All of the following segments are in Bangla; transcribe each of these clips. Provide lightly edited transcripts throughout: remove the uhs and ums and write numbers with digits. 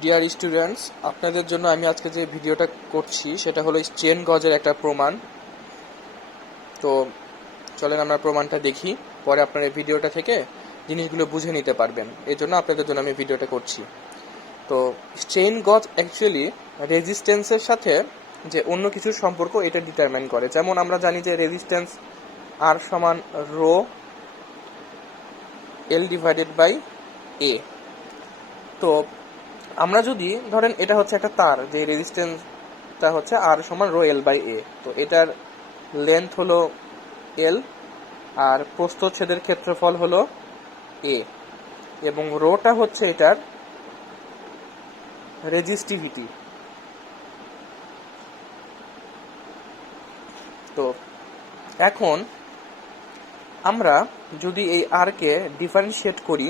ডিয়ার স্টুডেন্টস, আপনাদের জন্য আমি আজকে যে ভিডিওটা করছি সেটা হলো চেন গজের একটা প্রমাণ। তো চলেন আমরা প্রমাণটা দেখি, পরে আপনারা এই ভিডিওটা থেকে জিনিসগুলো বুঝে নিতে পারবেন। এই জন্য আপনাদের জন্য আমি ভিডিওটা করছি। তো চেইন গজ অ্যাকচুয়ালি রেজিস্ট্যান্সের সাথে যে অন্য কিছুর সম্পর্ক এটা ডিটারমাইন করে। যেমন আমরা জানি যে রেজিস্ট্যান্স আর সমান রো এল ডিভাইডেড বাই এ। তো আমরা যদি ধরেন এটা হচ্ছে একটা তার, যে রেজিস্ট্যান্সটা হচ্ছে আর সমান রো এল বাই এ। তো এটার লেন্থ হলো এল আর প্রস্থচ্ছেদের ক্ষেত্রফল হলো এ, এবং রোটা হচ্ছে এটার রেজিস্টিভিটি। তো এখন আমরা যদি এই আর কে ডিফারেন্সিয়েট করি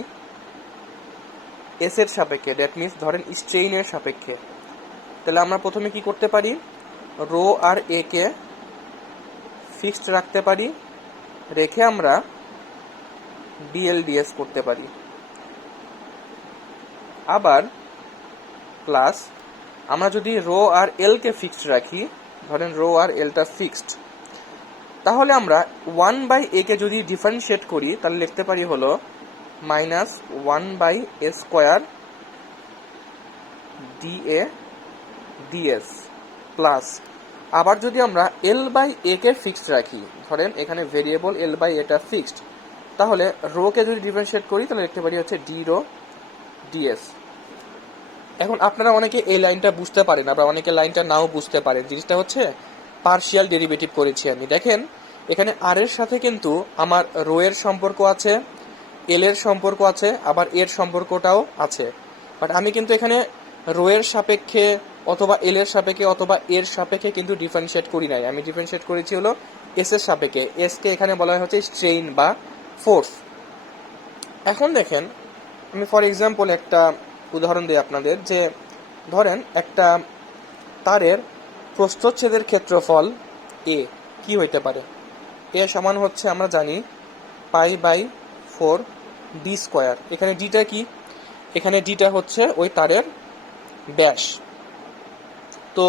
এস এর সাপেক্ষে, দ্যাট মিনস ধরেন স্ট্রেইনের সাপেক্ষে, তাহলে আমরা প্রথমে কি করতে পারি, রো আর এ কে ফিক্সড রাখতে পারি, রেখে আমরা ডিএল ডিএস করতে পারি। আবার প্লাস আমরা যদি রো আর এল কে ফিক্সড রাখি, ধরেন রো আর এলটা ফিক্সড, তাহলে আমরা 1/a কে যদি ডিফারেন্সিয়েট করি তাহলে লিখতে পারি হলো -1/a square DA DS plus, আবার যদি আমরা l/a কে ফিক্সড রাখি, ধরেন এখানে ভেরিয়েবল l/a ফিক্সড, তাহলে রো কে যদি ডিফারেন্সিয়েট করি তাহলে লিখতে পারি হচ্ছে ডি রো ডিএস। এখন আপনারা অনেকে এই লাইনটা বুঝতে পারেন, আবার অনেকে লাইনটা নাও বুঝতে পারেন। জিনিসটা হচ্ছে পার্শিয়াল ডেরিভেটিভ করেছি আমি। দেখেন এখানে আর এর সাথে কিন্তু আমার রো এর সম্পর্ক আছে, এল এর সম্পর্ক আছে, আবার এর সম্পর্কটাও আছে। বাট আমি কিন্তু এখানে রো এর সাপেক্ষে অথবা এল এর সাপেক্ষে অথবা এর সাপেক্ষে কিন্তু ডিফারেন্সিয়েট করি নাই, আমি ডিফারেন্সিয়েট করেছি হলো এস এর সাপেক্ষে। এস কে এখানে বলা হচ্ছে স্ট্রেইন বা ফোর্স। এখন দেখেন আমি ফর এক্সাম্পল একটা উদাহরণ দিই আপনাদের, যে ধরেন একটা তারের প্রস্থচ্ছেদের ক্ষেত্রফল এ কি হইতে পারে। এ সমান হচ্ছে আমরা জানি π/4 ডি স্কোয়ার। এখানে ডিটা কি, এখানে ডিটা হচ্ছে ওই তারের ব্যাস। তো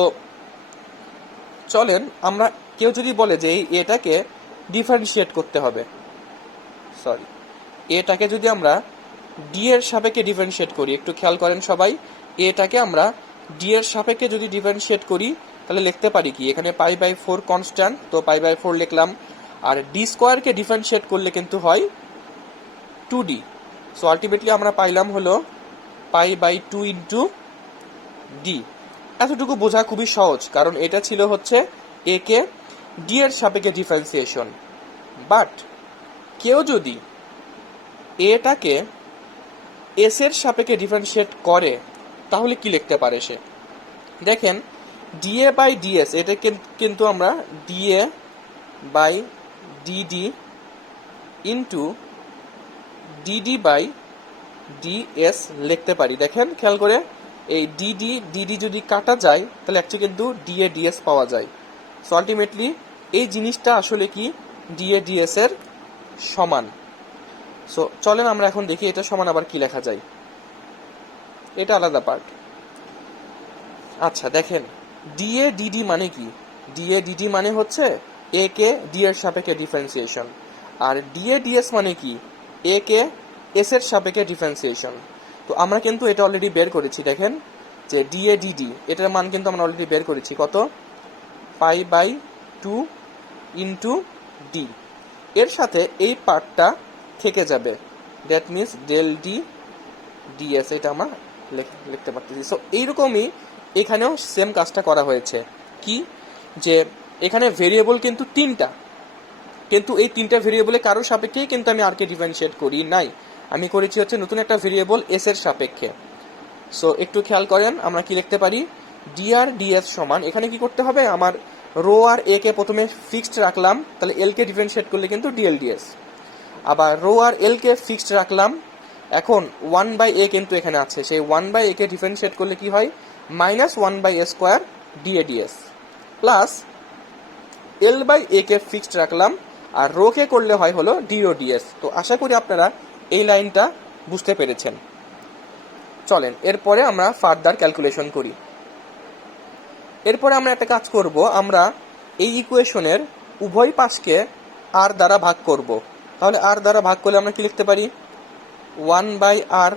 চলেন আমরা, কেউ যদি বলে যে এই এটাকে ডিফারেন্সিয়েট করতে হবে, সরি এটাকে যদি আমরা ডি এর সাপেক্ষে ডিফারেন্সিয়েট করি, একটু খেয়াল করেন সবাই, এটাকে আমরা ডি এর সাপেক্ষে যদি ডিফারেন্সিয়েট করি তাহলে লিখতে পারি কি, এখানে π/4 কনস্ট্যান্ট, তো π/4 লিখলাম, আর ডি স্কোয়ারকে ডিফারেন্সিয়েট করলে কিন্তু হয় 2d। সো আলটিমেটলি আমরা পাইলাম হলো π/2 ইন্টু ডি। এতটুকু বোঝা খুবই সহজ, কারণ এটা ছিল হচ্ছে এ কে ডি এর সাপেক্ষে ডিফারেন্সিয়েশন। বাট কেউ যদি এটাকে এস এর সাপেক্ষে ডিফারেন্সিয়েট করে তাহলে কি লিখতে পারে সে। দেখেন ডিএ বাই ডিএস, এটা কিন্তু আমরা DA by DD into DD by DS লিখতে পারি। দেখেন খেয়াল করে, এই ডিডি যদি কাটা যায় তাহলে অ্যাকচুয়ালি কিন্তু ডিএ ডিএস পাওয়া যায়। সো আলটিমেটলি এই জিনিসটা আসলে কি ডিএ ডিএস এর সমান। সো চলেন আমরা এখন দেখি এটা সমান আবার কি লেখা যায়, এটা আলাদা পার্ট। আচ্ছা দেখেন ডিএ ডিডি মানে কি, ডিএ ডিডি মানে হচ্ছে এ কে ডি এর সাপেক্ষে ডিফারেন্সিয়েশন, আর ডিএ ডিএস মানে কি এ কে এস এর সাপেক্ষে ডিফারেন্সিয়েশন। তো আমরা কিন্তু এটা অলরেডি বের করেছি। দেখেন যে ডিএ ডিডি এটার মান কিন্তু আমরা অলরেডি বের করেছি, কত, π/2 ইন্টু ডি। এর সাথে এই পার্টটা থেকে যাবে, that means del D DS, এটা আমরা লিখতে পারতেছি। সো এইরকমই এখানেও সেম কাজটা করা হয়েছে, কি যে এখানে ভেরিয়েবল কিন্তু তিনটা, কিন্তু এই তিনটা ভেরিয়েবলে কারোর সাপেক্ষেই কিন্তু আমি আর কে ডিফারেন্সিয়েট করি নাই, আমি করেছি হচ্ছে নতুন একটা ভেরিয়েবল এস এর সাপেক্ষে। সো একটু খেয়াল করেন আমরা কি লিখতে পারি, ডি আর ডিএস সমান, এখানে কি করতে হবে, আমার রো আর এ কে প্রথমে ফিক্সড রাখলাম, তাহলে এল কে ডিফারেন্সিয়েট করলে কিন্তু ডিএল ডিএস। আবার রো আর এল কে ফিক্সড রাখলাম, এখন 1/a কিন্তু এখানে আছে, সেই 1/a কে ডিফারেন্সিয়েট করলে কি হয়, -1/a square DA DS, plus l/a কে ফিক্সড রাখলাম আর রো কে করলে হয় হলো ডিও ডিএস। তো আশা করি আপনারা এই লাইনটা বুঝতে পেরেছেন। চলেন এরপরে আমরা ফার্দার ক্যালকুলেশন করি। এরপরে আমরা একটা কাজ করব, আমরা এই ইকুয়েশনের উভয় পাশকে আর দ্বারা ভাগ করব। তাহলে আর দ্বারা ভাগ করলে আমরা কি লিখতে পারি, 1/r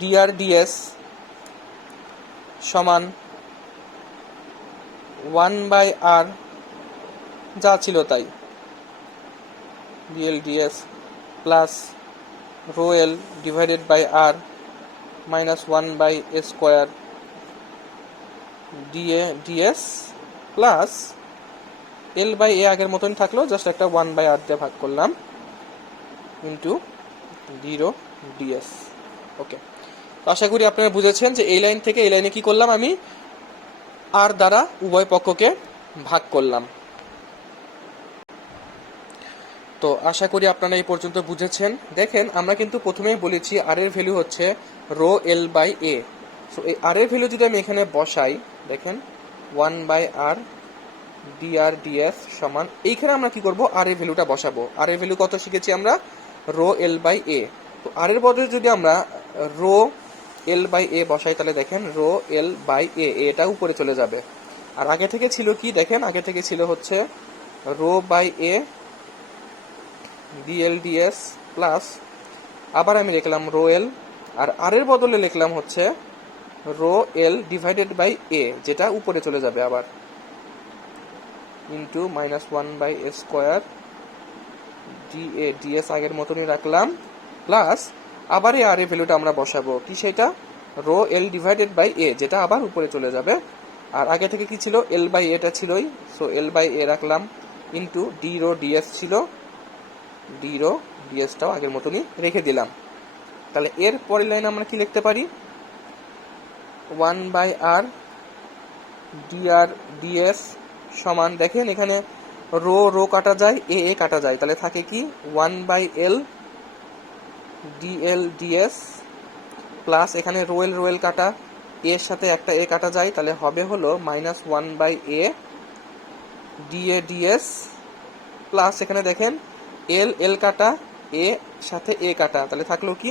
dr ds সমান 1/r যা ছিল তাই dl ds plus rho l divided by r minus 1/a square dA ds plus l/a আগের মতন থাকলো, জাস্ট একটা 1/r দিয়ে ভাগ করলাম ইন্টু 0 ds। ওকে, তো আশা করি আপনারা বুঝেছেন যে এই লাইন থেকে এই লাইনে কি করলাম, আমি আর দ্বারা উভয় পক্ষকে ভাগ করলাম। তো আশা করি আপনারা এই পর্যন্ত বুঝেছেন। দেখেন আমরা কিন্তু প্রথমেই বলেছি আর এর ভ্যালু হচ্ছে রো l/a। সো এই আর এর ভ্যালু যদি আমি এখানে বসাই, দেখেন 1/r dr ds সমান, এইখানে আমরা কি করব, আর এর ভ্যালুটা বসাবো। আর এর ভ্যালু কত শিখেছি আমরা, রো l/a। তো আর এর বদলে যদি আমরা রো l/a বসাই, তাহলে দেখেন রো l/a, এটা উপরে চলে যাবে। আর আগে থেকে ছিল কি, দেখেন আগে থেকে ছিল হচ্ছে rho by a dl ds plus আবার আমি লিখলাম রো l, আর এর বদলে লিখলাম হচ্ছে rho l divided by a, যেটা উপরে চলে যাবে আবার, into minus 1/a square dA ds আগের মতনই রাখলাম, প্লাস আবার এই আর এর ভ্যালুটা আমরা বসাবো কি, সেটা rho l divided by a, যেটা আবার উপরে চলে যাবে। আর আগে থেকে কি ছিল, l/a টা ছিলই, সো l/a রাখলাম ইন্টু d রো ds ছিল, d রো ds টাও আগের মতনই রেখে দিলাম। তাহলে এর পরের লাইন আমরা কি লিখতে পারি, 1/r dr ds সমান, দেখেন এখানে রো রো কাটা যায়, এ কাটা যায়, তাহলে থাকে কি 1/l dl ds প্লাস এখানে রো এল কাটা, এর সাথে একটা এ কাটা যায়, তাহলে হবে হলো minus 1/a dA ds plus এখানে দেখেন এল কাটা, এ সাথে এ কাটা, তাহলে থাকলো কি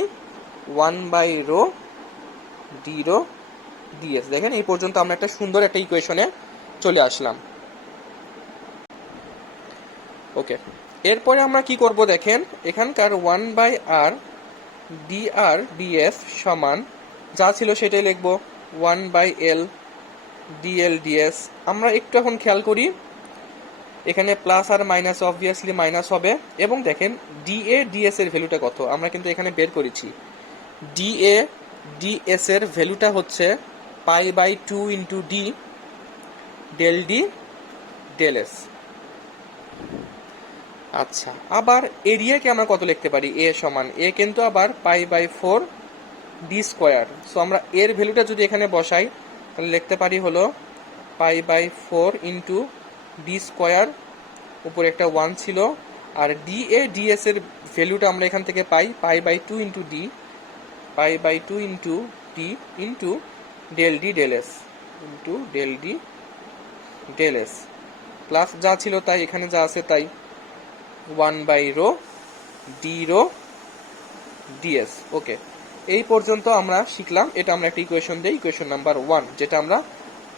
1/rho d রো ds। দেখেন এই পর্যন্ত আমরা একটা সুন্দর একটা ইকুয়েশনে চলে আসলাম। ওকে, এরপরে আমরা কি করব, দেখেন এখানকার 1/r dr ds সমান যা ছিল সেটাই লিখব, 1/l dl ds। আমরা একটু এখন খেয়াল করি, এখানে প্লাস আর মাইনাস অবভিয়াসলি মাইনাস হবে, এবং দেখেন dA ds এর ভ্যালুটা কত আমরা কিন্তু এখানে বের করেছি। dA ds এর ভ্যালুটা হচ্ছে π/2 into d del d del s। আচ্ছা, আবার এরিয়াকে আমরা কত লিখতে পারি, a সমান, a কিন্তু আবার π/4 d স্কোয়ার। সো আমরা এর ভ্যালুটা যদি এখানে বসাই, তাহলে লিখতে পারি হলো π/4 ইন্টু d স্কোয়ার, উপরে একটা 1 ছিল, আর dA ds এর ভ্যালুটা আমরা এখান থেকে পাই π/2 into d, π/2 into d into del d del s into del d del s plus যা ছিল তাই এখানে যা আছে তাই 1/rho d রো ds। ওকে, এই পর্যন্ত আমরা শিখলাম। এটা আমরা একটা ইকুয়েশন দিই, ইকুয়েশন নাম্বার 1, যেটা আমরা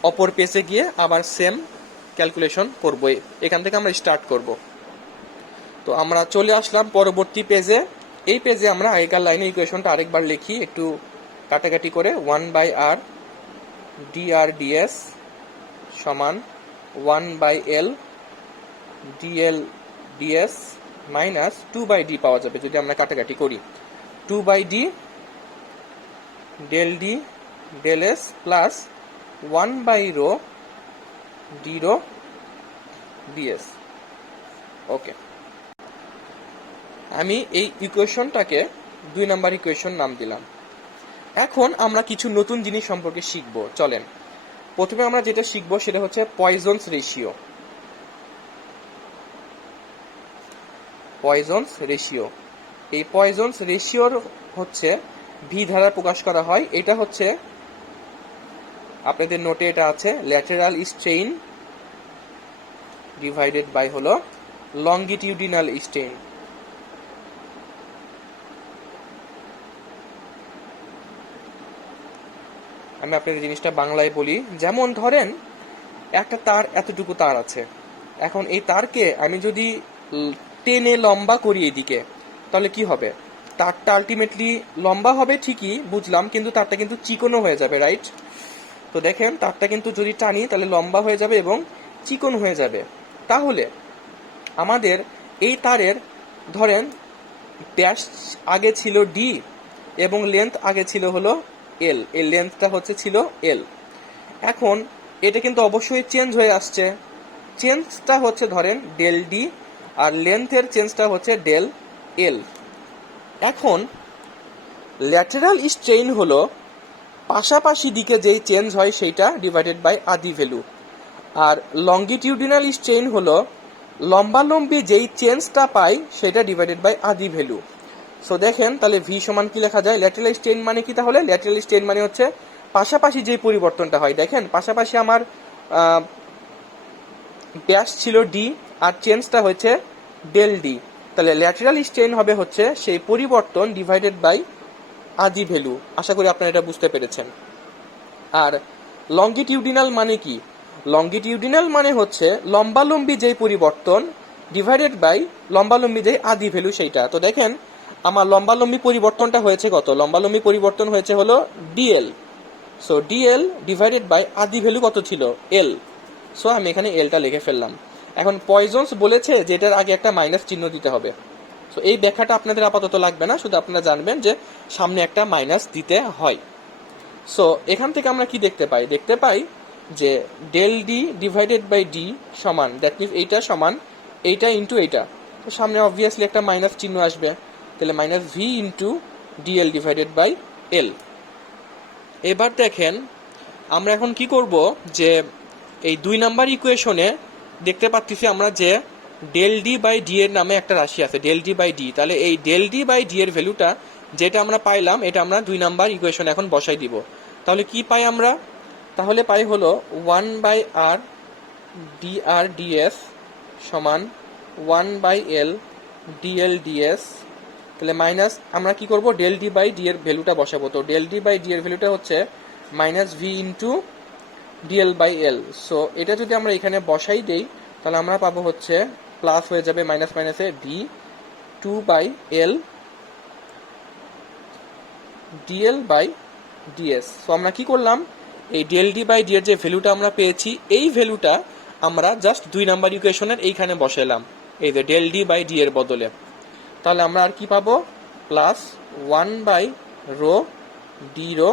অপর পেজে গিয়ে আবার সেম ক্যালকুলেশন করব, এখান থেকে আমরা স্টার্ট করব। তো আমরা চলে আসলাম পরবর্তী পেজে। এই পেজে আমরা আগেকার লাইনে ইকুয়েশনটা আরেকবার লিখি একটু কাটাকাটি করে, 1/r dr ds সমান 1/l dl ds minus 2/d পাওয়া যাবে যদি আমরা কাটাকাটি করি, 2/d del d del s plus 1/rho d rho ds। Okay, আমি এই ইকুয়েশনটাকে 2 নাম্বার ইকুয়েশন নাম দিলাম। এখন আমরা কিছু নতুন জিনিস সম্পর্কে শিখব। চলেন প্রথমে আমরা যেটা শিখবো সেটা হচ্ছে পয়জনস রেশিও। পয়জনস রেশিও, এই পয়জনস রেশিওর হচ্ছে ভি দ্বারা প্রকাশ করা হয়। এটা হচ্ছে আপনাদের নোটে এটা আছে, ল্যাটেরাল স্ট্রেইন ডিভাইডেড বাই হলো লঙ্গিটিউডিনাল স্ট্রেইন। আমি আপনাকে জিনিসটা বাংলায় বলি। যেমন ধরেন একটা তার, এতটুকু তার আছে, এখন এই তারকে আমি যদি টেনে লম্বা করি এদিকে, তাহলে কি হবে? তারটা আলটিমেটলি লম্বা হবে ঠিকই, বুঝলাম, কিন্তু তারটা কিন্তু চিকনও হয়ে যাবে, রাইট? তো দেখেন তারটা কিন্তু যদি টানি তাহলে লম্বা হয়ে যাবে এবং চিকন হয়ে যাবে। তাহলে আমাদের এই তারের ধরেন ব্যাস আগে ছিল ডি এবং লেন্থ আগে ছিল হলো এল, এই লেন্থটা হচ্ছে ছিল এল। এখন এটা কিন্তু অবশ্যই চেঞ্জ হয়ে আসছে, চেঞ্জটা হচ্ছে ধরেন ডেল ডি আর লেন্থের চেঞ্জটা হচ্ছে ডেল এল। এখন ল্যাটেরাল স্ট্রেইন হলো পাশাপাশি দিকে যেই চেঞ্জ হয় সেইটা ডিভাইডেড বাই আদি ভ্যালু, আর লঙ্গিটিউডিনাল স্ট্রেইন হলো লম্বালম্বি যেই চেঞ্জটা পাই সেটা ডিভাইডেড বাই আদি ভ্যালু। সো দেখেন তাহলে ভি সমান কি লেখা যায়? ল্যাটেরাল স্ট্রেইন মানে কি? তাহলে ল্যাটেরাল স্ট্রেইন মানে হচ্ছে পাশাপাশি যে পরিবর্তনটা হয়। দেখেন পাশাপাশি আমার ব্যাস ছিল ডি আর চেঞ্জটা হচ্ছে ডেল ডি, তাহলে ল্যাটেরাল স্ট্রেইন হবে হচ্ছে সেই পরিবর্তন ডিভাইডেড বাই আদি ভ্যালু। আশা করি আপনারা এটা বুঝতে পেরেছেন। আর লঙ্গিটিউডিনাল মানে কি? লঙ্গিটিউডিনাল মানে হচ্ছে লম্বালম্বি যেই পরিবর্তন ডিভাইডেড বাই লম্বালম্বি যেই আদি ভ্যালু সেইটা। তো দেখেন আমার লম্বালম্বি পরিবর্তনটা হয়েছে কত? লম্বালম্বি পরিবর্তন হয়েছে হলো DL. So DL divided by আদি ভ্যালু কত ছিল? এল। সো আমি এখানে এলটা লিখে ফেললাম। এখন পয়জনস বলেছে যে এটার আগে একটা মাইনাস চিহ্ন দিতে হবে। সো এই ব্যাখ্যাটা আপনাদের আপাতত লাগবে না, শুধু আপনারা জানবেন যে সামনে একটা মাইনাস দিতে হয়। সো এখান থেকে আমরা কি দেখতে পাই? দেখতে পাই যে del D divided by D সমান, দ্যাট মিনস এইটা সমান এইটা ইন্টু এইটা, তো সামনে অবভিয়াসলি একটা মাইনাস চিহ্ন আসবে, তাহলে minus V into DL divided by L. এবার দেখেন আমরা এখন কি করব, যে এই 2 নাম্বার ইকুয়েশনে দেখতে পাচ্ছি আমরা যে ডেল ডি বাই ডি এর নামে একটা রাশি আছে, ডেল ডি বাই ডি। তাহলে এই ডেল ডি বাই ডি এর ভ্যালুটা যেটা আমরা পাইলাম এটা আমরা 2 নাম্বার ইকুয়েশনে এখন বসাই দিব। তাহলে কি পাই আমরা? তাহলে পাই হলো 1 by R D R DS সমান 1 বাই এল ডিএল ডিএস। তাহলে মাইনাস আমরা কি করব? ডেল ডি বাই ডি এর ভ্যালুটা বসাবো। তো ডেল ডি বাই ডি এর ভ্যালুটা হচ্ছে minus V into DL by L. So এটা যদি আমরা এখানে বসাই দেই তাহলে আমরা পাবো হচ্ছে প্লাস হয়ে যাবে মাইনাস মাইনাসে D 2 by L DL by DS. So আমরা কি করলাম? এই ডেল ডি বাই ডি এর যে ভ্যালুটা আমরা পেয়েছি এই ভ্যালুটা আমরা জাস্ট 2 নাম্বার ইকুয়েশনের এইখানে বসালাম, এই যে ডেল ডি বাই ডি এর বদলে। তাহলে আমরা আর কি পাবো? Plus 1 by rho D rho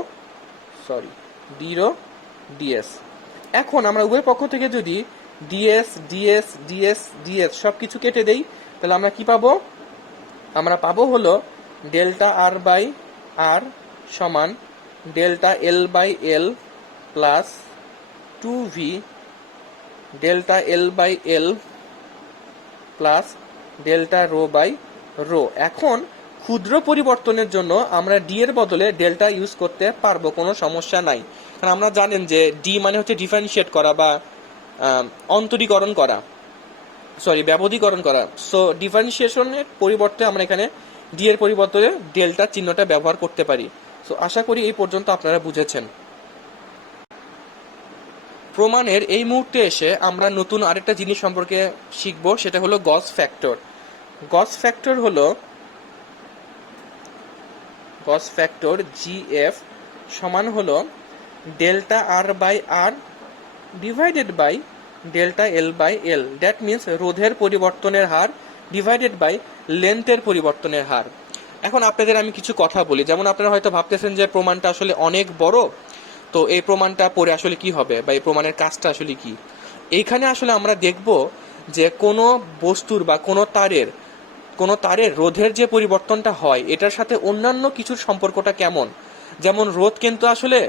D rho DS. এখন আমরা উভয় পক্ষ থেকে যদি ডিএস ডিএস ডিএস ডিএস সব কিছু কেটে দেই তাহলে আমরা কি পাবো? আমরা পাবো হলো ডেল্টা আর বাই আর সমান delta L by L plus 2v delta L by L plus delta rho by rho. এখন ক্ষুদ্র পরিবর্তনের জন্য আমরা ডি এর বদলে ডেল্টা ইউজ করতে পারবো, কোনো সমস্যা নাই। কারণ আমরা জানেন যে ডি মানে হচ্ছে ডিফারেন্সিয়েট করা বা অন্তরীকরণ করা, ব্যবধিকরণ করা। সো ডিফারেন্সিয়েশনের পরিবর্তে আমরা এখানে ডি এর পরিবর্তে ডেল্টা চিহ্নটা ব্যবহার করতে পারি। সো আশা করি এই পর্যন্ত আপনারা বুঝেছেন। প্রমাণের এই মুহূর্তে এসে আমরা নতুন আরেকটা জিনিস সম্পর্কে শিখব, সেটা হলো gauge factor. Gauge factor GF সমান হলো delta R by R divided by delta L by L. That means রোধের পরিবর্তনের হার ডিভাইডেড বাই লেন্থের পরিবর্তনের হার। এখন আপনাদের আমি কিছু কথা বলি, যেমন আপনারা হয়তো ভাবতেছেন যে প্রমাণটা আসলে অনেক বড়, তো এই প্রমাণটা পড়ে আসলে কি হবে বা এই প্রমাণের কাজটা আসলে কি। এইখানে আসলে আমরা দেখব যে কোনো বস্তুর বা কোনো তারের রোধের যে পরিবর্তনটা হয় এটার সাথে অন্যান্য কিছুর সম্পর্কটা কেমন। যেমন রোধ কিন্তু আসলে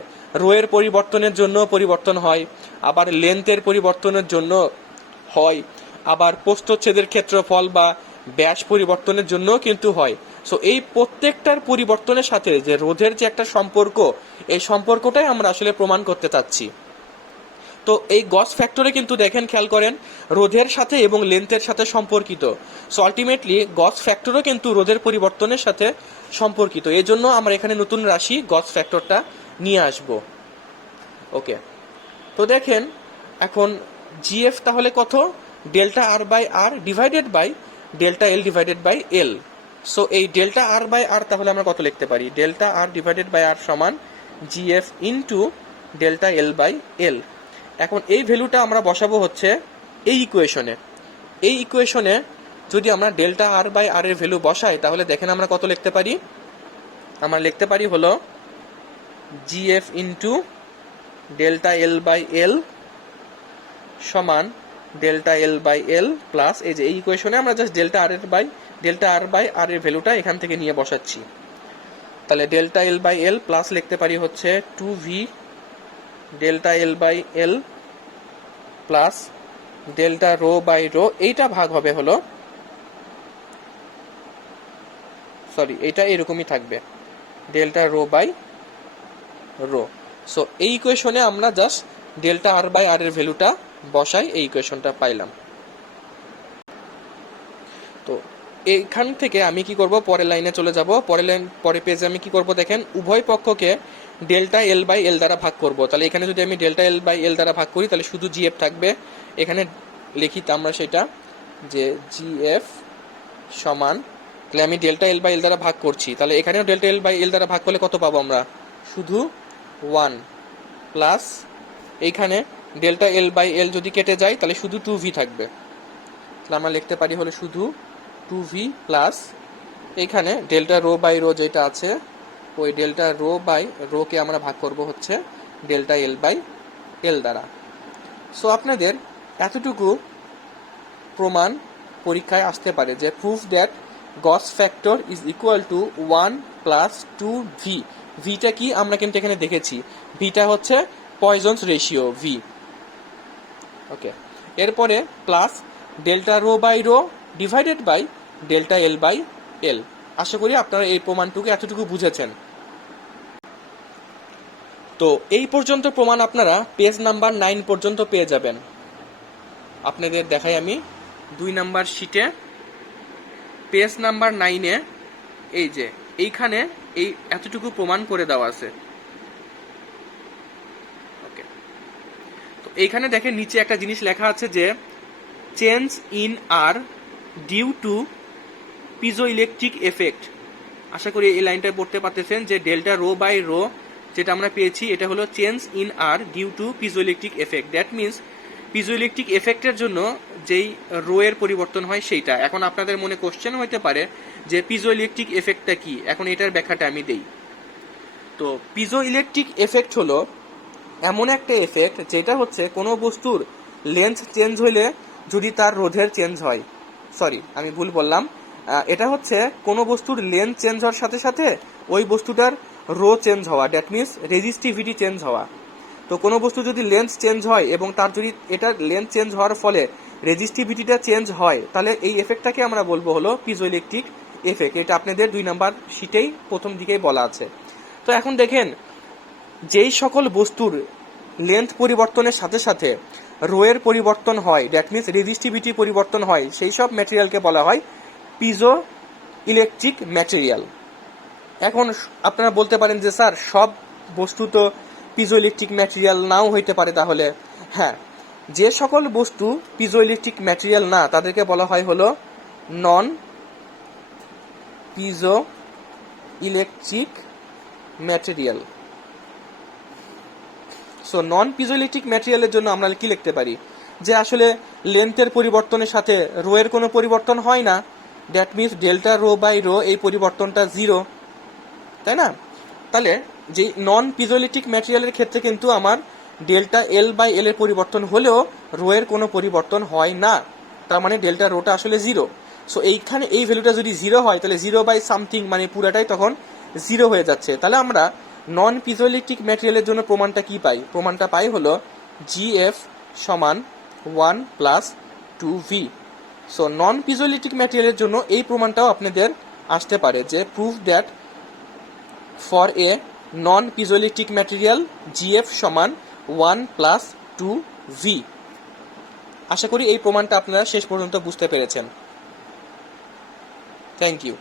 রোয়ের পরিবর্তনের জন্য পরিবর্তন হয়, আবার লেন্থের পরিবর্তনের জন্য হয়, আবার প্রস্থচ্ছেদের ক্ষেত্রফল বা ব্যাস পরিবর্তনের জন্য কিন্তু হয়। সো এই প্রত্যেকটার পরিবর্তনের সাথে যে রোধের যে একটা সম্পর্ক, এই সম্পর্কটাই আমরা আসলে প্রমাণ করতে চাচ্ছি। তো এই গস ফ্যাক্টরে কিন্তু দেখেন, খেয়াল করেন, রোধের সাথে এবং লেন্থের সাথে সম্পর্কিত। সো আলটিমেটলি গস ফ্যাক্টরও কিন্তু রোধের পরিবর্তনের সাথে সম্পর্কিত। এই জন্য আমরা এখানে নতুন রাশি গস ফ্যাক্টরটা নিয়ে আসবো। ওকে, তো দেখেন এখন জিএফ তাহলে কত, delta R by R divided by delta L divided by L. So এই ডেল্টা আর বাই আর তাহলে আমরা কত লিখতে পারি, delta R divided by R সমান GF into delta L by L. এখন এই ভ্যালুটা আমরা বসাবো হচ্ছে এই ইকুয়েশনে। এই ইকুয়েশনে যদি আমরা ডেল্টা আর বাই আর এর ভ্যালু বসাই তাহলে দেখেন আমরা কত লিখতে পারি, আমরা লিখতে পারি হলো GF into delta L by L সমান delta L by L plus এই যে এই ইকুয়েশনে আমরা just delta R by R এর ভ্যালুটা এখান থেকে নিয়ে বসাচ্ছি। তাহলে delta L by L plus লিখতে পারি হচ্ছে 2v delta L by L plus delta rho by rho, এইটা ভাগ হবে হলো, সরি এটা এরকমই থাকবে delta rho by rho. So এই ইকুয়েশনে আমরা just delta R by R এর ভ্যালুটা বসাই, এই ইকুয়েশনটা পাইলাম। তো এইখান থেকে আমি কি করব, পরের লাইনে চলে যাব। পরের পেজে আমি কি করব দেখেন, উভয় পক্ষকে ডেল্টা এল বাই এল দ্বারা ভাগ করব। তাহলে এখানে যদি আমি ডেল্টা এল বাই এল দ্বারা ভাগ করি তাহলে শুধু জিএফ থাকবে। এখানে লিখি আমরা সেটা যে জিএফ সমান, তাহলে আমি ডেল্টা এল বাই এল দ্বারা ভাগ করছি, তাহলে এখানেও ডেল্টা এল বাই এল দ্বারা ভাগ করলে কত পাবো আমরা, শুধু 1 প্লাস এইখানে ডেল্টা এল বাই এল যদি কেটে যায় তাহলে শুধু 2v থাকবে। তাহলে আমরা লিখতে পারি হলো শুধু 2v প্লাস এইখানে ডেল্টা রো বাই রো যেটা আছে ওই ডেল্টা রো বাই রোকে আমরা ভাগ করব হচ্ছে ডেল্টা এল বাই এল দ্বারা। সো আপনাদের এতটুকু প্রমাণ পরীক্ষায় আসতে পারে যে proof that Gauss factor is equal to 1 plus 2v। ভিটা কি আমরা কিন্তু এখানে দেখেছি, ভিটা হচ্ছে পয়জনস রেশিও ভি। ওকে, এরপরে plus delta rho by rho divided by delta L by L. আশা করি আপনারা এই প্রমাণটুকু এতটুকু বুঝেছেন। তো এই পর্যন্ত প্রমাণ আপনারা পেজ নাম্বার 9 পর্যন্ত পেয়ে যাবেন। আপনাদের দেখাই আমি 2 নাম্বার শিটে পেজ নাম্বার 9-এ এই যে এইখানে এই এতটুকু প্রমাণ করে দেওয়া আছে। ওকে, তো এইখানে দেখেন নিচে একটা জিনিস লেখা আছে যে change in R due to piezoelectric effect. আশা করি এই লাইনটা পড়তে পারতেছেন যে ডেল্টা রো বাই রো যেটা আমরা পেয়েছি এটা হলো change in R due to piezoelectric effect. That means piezoelectric এফেক্টের জন্য যেই রো এর পরিবর্তন হয় সেইটা। এখন আপনাদের মনে কোশ্চেন হইতে পারে যে পিজোইলেকট্রিক এফেক্টটা কি, এখন এটার ব্যাখ্যাটা আমি দেই। তো পিজোইলেকট্রিক এফেক্ট হলো এমন একটা এফেক্ট যেটা হচ্ছে কোনো বস্তুর লেন্থ চেঞ্জ হইলে যদি তার রোধের চেঞ্জ হয়, সরি আমি ভুল বললাম, এটা হচ্ছে কোনো বস্তুর লেন্থ চেঞ্জ হওয়ার সাথে সাথে ওই বস্তুটার রো চেঞ্জ হওয়া, দ্যাট মিনস রেজিস্টিভিটি চেঞ্জ হওয়া। তো কোনো বস্তু যদি লেন্থ চেঞ্জ হয় এবং তার যদি এটার লেন্থ চেঞ্জ হওয়ার ফলে রেজিস্টিভিটিটা চেঞ্জ হয় তাহলে এই এফেক্টটাকে আমরা বলবো হলো পিজোইলেকট্রিক এফেক্ট। এটা আপনাদের 2 নাম্বার শিটেই প্রথম দিকেই বলা আছে। তো এখন দেখেন যেই সকল বস্তুর লেন্থ পরিবর্তনের সাথে সাথে রো এর পরিবর্তন হয়, দ্যাট মিনস রেজিস্টিভিটি পরিবর্তন হয়, সেই সব ম্যাটেরিয়ালকে বলা হয় পিজো ইলেকট্রিক ম্যাটেরিয়াল। এখন আপনারা বলতে পারেন যে স্যার সব বস্তু তো পিজো ইলেকট্রিক ম্যাটেরিয়াল নাও হইতে পারে। তাহলে হ্যাঁ, যে সকল বস্তু পিজো ইলেকট্রিক ম্যাটেরিয়াল না তাদেরকে বলা হয় হলো নন পিজো electric material. So non piezoelectric ম্যাটেরিয়ালের জন্য আমরা কি লিখতে পারি যে আসলে লেন্থের পরিবর্তনের সাথে রো এর কোনো পরিবর্তন হয় না, that means delta rho by rho এই পরিবর্তনটা 0, তাই না? তাহলে যে নন পিজোইলেকট্রিক ম্যাটেরিয়ালের ক্ষেত্রে কিন্তু আমার ডেল্টা এল বাই এল এর পরিবর্তন হলেও রো এর কোনো পরিবর্তন হয় না, তার মানে ডেল্টা রোটা আসলে 0। সো এইখানে এই ভ্যালুটা যদি 0 হয় তাহলে 0 বাই সামথিং মানে পুরাটাই তখন 0 হয়ে যাচ্ছে। তাহলে আমরা নন পিজোইলেকট্রিক ম্যাটেরিয়ালের জন্য প্রমাণটা কি পাই, প্রমাণটা পাই হলো জিএফ সমান 1 plus 2v। So non piezoelectric ম্যাটেরিয়ালের জন্য এই প্রমাণটাও আপনাদের আসতে পারে যে proof that for a non piezoelectric material GF সমান 1 প্লাস 2v। আশা করি এই প্রমাণটা আপনারা শেষ পর্যন্ত বুঝতে পেরেছেন। Thank you.